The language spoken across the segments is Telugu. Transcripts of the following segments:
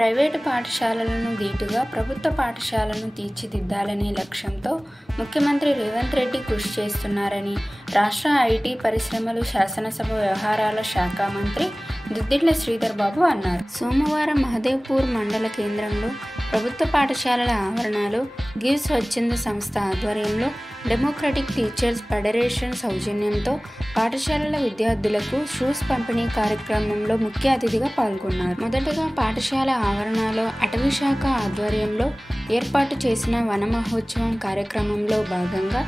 ప్రైవేటు పాఠశాలలను ధీటుగా ప్రభుత్వ పాఠశాలను తీర్చిదిద్దాలనే లక్ష్యంతో ముఖ్యమంత్రి రేవంత్ రెడ్డి కృషి చేస్తున్నారని రాష్ట్ర ఐటీ పరిశ్రమలు శాసనసభ వ్యవహారాల శాఖ మంత్రి దుద్దిళ్ల శ్రీధర్ బాబు అన్నారు. సోమవారం మహదేవ్పూర్ మండల కేంద్రంలో ప్రభుత్వ పాఠశాలల ఆవరణలో గివ్ స్వచ్ఛంద సంస్థ ఆధ్వర్యంలో డెమోక్రటిక్ టీచర్స్ ఫెడరేషన్ సౌజన్యంతో పాఠశాలల విద్యార్థులకు షూస్ పంపిణీ కార్యక్రమంలో ముఖ్య అతిథిగా పాల్గొన్నారు. మొదటగా పాఠశాల ఆవరణలో అటవీ శాఖ ఆధ్వర్యంలో ఏర్పాటు చేసిన వన మహోత్సవం కార్యక్రమంలో భాగంగా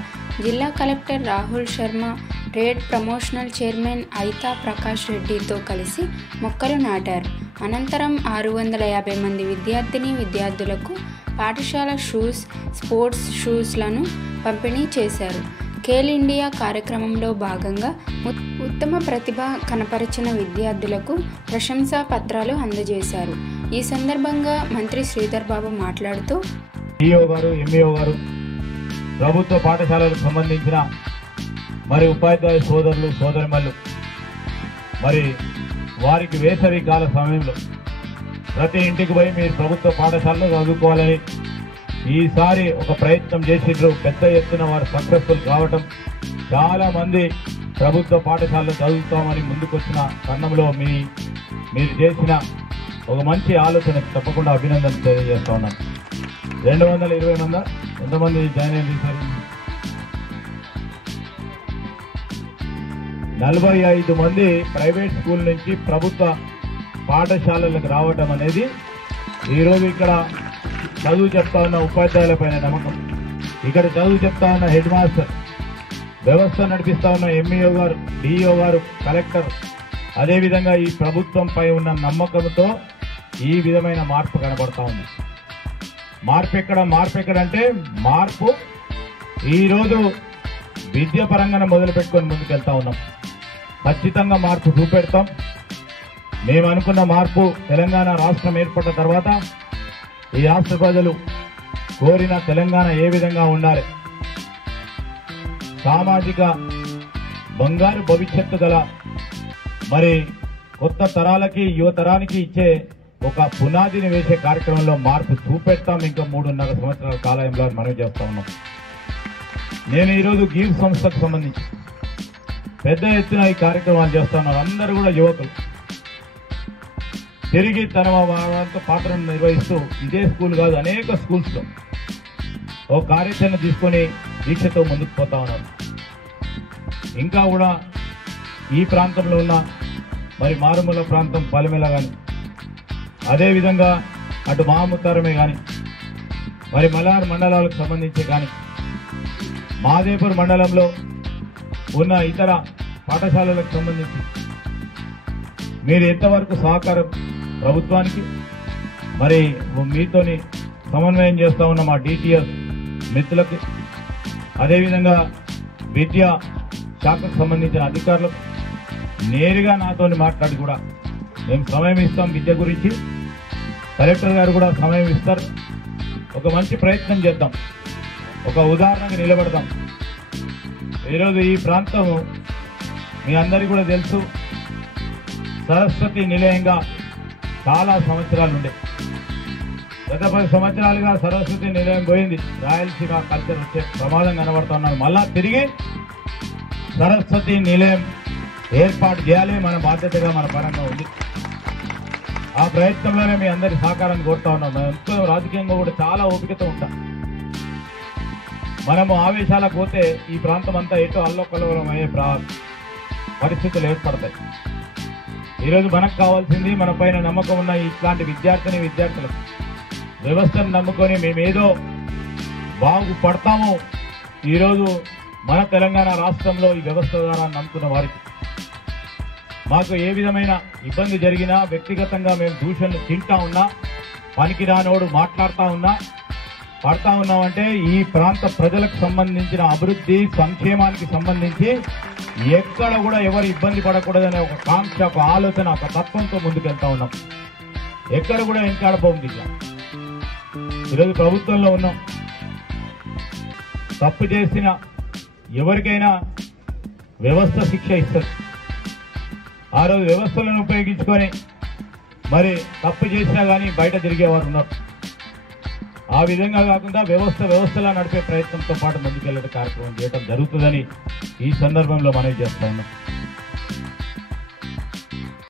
జిల్లా collector Rahul Sharma, trade promotional chairman Aitha Prakash రెడ్డితో కలిసి మొక్కలు నాటారు. అనంతరం 650 మంది విద్యార్థులకు పాఠశాల షూస్, స్పోర్ట్స్ షూస్లను పంపిణీ చేశారు. ఖేల్ ఇండియా కార్యక్రమంలో భాగంగా ఉత్తమ ప్రతిభ కనపరిచిన విద్యార్థులకు ప్రశంసా పత్రాలు అందజేశారు. ఈ సందర్భంగా మంత్రి శ్రీధర్ బాబు మాట్లాడుతూ, ఎంఈఓ గారు, ప్రభుత్వ పాఠశాలకు సంబంధించిన మరి ఉపాధ్యాయ సోదరులు సోదరిమల్లు మరి వారికి వేసవి కాల సమయంలో ప్రతి ఇంటికి పోయి మీరు ప్రభుత్వ పాఠశాలలో చదువుకోవాలని ఈసారి ఒక ప్రయత్నం చేసిండ్రు. పెద్ద ఎత్తున వారు సక్సెస్ఫుల్ కావటం, చాలా మంది ప్రభుత్వ పాఠశాలలో చదువుతామని ముందుకొచ్చిన తరుణంలో మీరు చేసిన ఒక మంచి ఆలోచన తప్పకుండా అభినందన తెలియజేస్తా ఉన్నాను. 220 మంది ఎంతమంది జాయిన్ అయ్యింది సార్? 45 మంది ప్రైవేట్ స్కూల్ నుంచి ప్రభుత్వ పాఠశాలలకు రావటం అనేది ఈరోజు ఇక్కడ చదువు చెప్తా ఉన్న ఉపాధ్యాయుల పైన నమ్మకం, ఇక్కడ చదువు చెప్తా ఉన్న హెడ్ మాస్టర్, వ్యవస్థ నడిపిస్తా ఉన్న ఎంఈఓ గారు, డిఈఓ గారు, కలెక్టర్, అదేవిధంగా ఈ ప్రభుత్వంపై ఉన్న నమ్మకంతో ఈ విధమైన మార్పు కనబడతా ఉంది. మార్పు ఎక్కడంటే మార్పు ఈరోజు విద్య పరంగా మొదలు పెట్టుకొని ముందుకెళ్తా ఉన్నాం. ఖచ్చితంగా మార్పు చూపెడతాం. మేము అనుకున్న మార్పు తెలంగాణ రాష్ట్రం ఏర్పడ్డ తర్వాత ఈ రాష్ట్ర ప్రజలు కోరిన తెలంగాణ ఏ విధంగా ఉండాలి, సామాజిక బంగారు భవిష్యత్తు గల మరి కొత్త తరాలకి యువతరానికి ఇచ్చే ఒక పునాదిని వేసే కార్యక్రమంలో మార్పు చూపెడతాం. ఇంకా 3.5 సంవత్సరాల కాలంలో మనం చేస్తా ఉన్నాం. నేను ఈరోజు గివ్ సంస్థకు సంబంధించి పెద్ద ఎత్తున ఈ కార్యక్రమాలు చేస్తున్నాను. అందరూ కూడా యువకులు తిరిగి తన వంతు పాత్రను నిర్వహిస్తూ ఇదే స్కూల్ కాదు అనేక స్కూల్స్లో ఓ కార్యాచరణ తీసుకొని దీక్షతో ముందుకు పోతా ఉన్నారు. ఇంకా కూడా ఈ ప్రాంతంలో ఉన్న మరి మారుమూల ప్రాంతం పలిమెల కానీ, అదేవిధంగా అటు మాముతారమే కానీ, మరి మలార్ మండలాలకు సంబంధించి కానీ, మాదేపూర్ మండలంలో ఉన్న ఇతర పాఠశాలలకు సంబంధించి మీరు ఎంతవరకు సహకారం ప్రభుత్వానికి మరి మీతోని సమన్వయం చేస్తూ ఉన్న మా డిటిఎస్ మిత్రులకి, అదేవిధంగా విద్యా శాఖకు సంబంధించిన అధికారులకు నేరుగా నాతో మాట్లాడి కూడా మేము సమయం ఇస్తాం. విద్య గురించి కలెక్టర్ గారు కూడా సమయం ఇస్తారు. ఒక మంచి ప్రయత్నం చేద్దాం, ఒక ఉదాహరణగా నిలబడదాం. ఈరోజు ఈ ప్రాంతం మీ అందరికీ కూడా తెలుసు, సరస్వతి నిలయంగా చాలా సంవత్సరాలు ఉండే. గత 10 సంవత్సరాలుగా సరస్వతి నిలయం పోయింది. రాయలసీమ కల్చర్ వచ్చే ప్రమాదం కనబడుతున్నాను. మళ్ళా తిరిగి సరస్వతి నిలయం ఏర్పాటు చేయాలి, మన బాధ్యతగా మన పరంగా ఉంది. ఆ ప్రయత్నంలోనే మీ అందరి సహకారాన్ని కోరుతా ఉన్నాం. మేము ఎంతో రాజకీయంగా కూడా చాలా ఓపికతో ఉంటాం. మనము ఆవేశాలకు పోతే ఈ ప్రాంతం అంతా ఎటో అల్లోకల్లోలం అయ్యే పరిస్థితులు ఏర్పడతాయి. ఈరోజు మనకు కావాల్సింది మన పైన నమ్మకం ఉన్న ఇట్లాంటి విద్యార్థులకు వ్యవస్థను నమ్ముకొని మేమేదో బాగుపడతాము. ఈరోజు మన తెలంగాణ రాష్ట్రంలో ఈ వ్యవస్థ ద్వారా నమ్ముకున్న వారికి మాకు ఏ విధమైన ఇబ్బంది జరిగినా, వ్యక్తిగతంగా మేము దూషణలు తింటా ఉన్నా, పనికిరానోడు మాట్లాడుతూ ఉన్నా, పడతా ఉన్నామంటే ఈ ప్రాంత ప్రజలకు సంబంధించిన అభివృద్ధి సంక్షేమానికి సంబంధించి ఎక్కడ కూడా ఎవరు ఇబ్బంది పడకూడదనే ఒక కాంక్ష, ఒక ఆలోచన, ఒక తత్వంతో ముందుకెళ్తా ఉన్నాం. ఎక్కడ కూడా వెనకాడబోతుంది. ఇట్లా ఈరోజు ప్రభుత్వంలో ఉన్నాం. తప్పు చేసిన ఎవరికైనా వ్యవస్థ శిక్ష ఇస్తుంది. ఆ రోజు వ్యవస్థలను ఉపయోగించుకొని మరి తప్పు చేసినా కానీ బయట తిరిగేవారు ఉన్నారు. ఆ విధంగా కాకుండా వ్యవస్థలా నడిపే ప్రయత్నంతో పాటు ముందుకెళ్ళే కార్యక్రమం చేయడం జరుగుతుందని ఈ సందర్భంలో మనవి చేస్తా ఉన్నాం.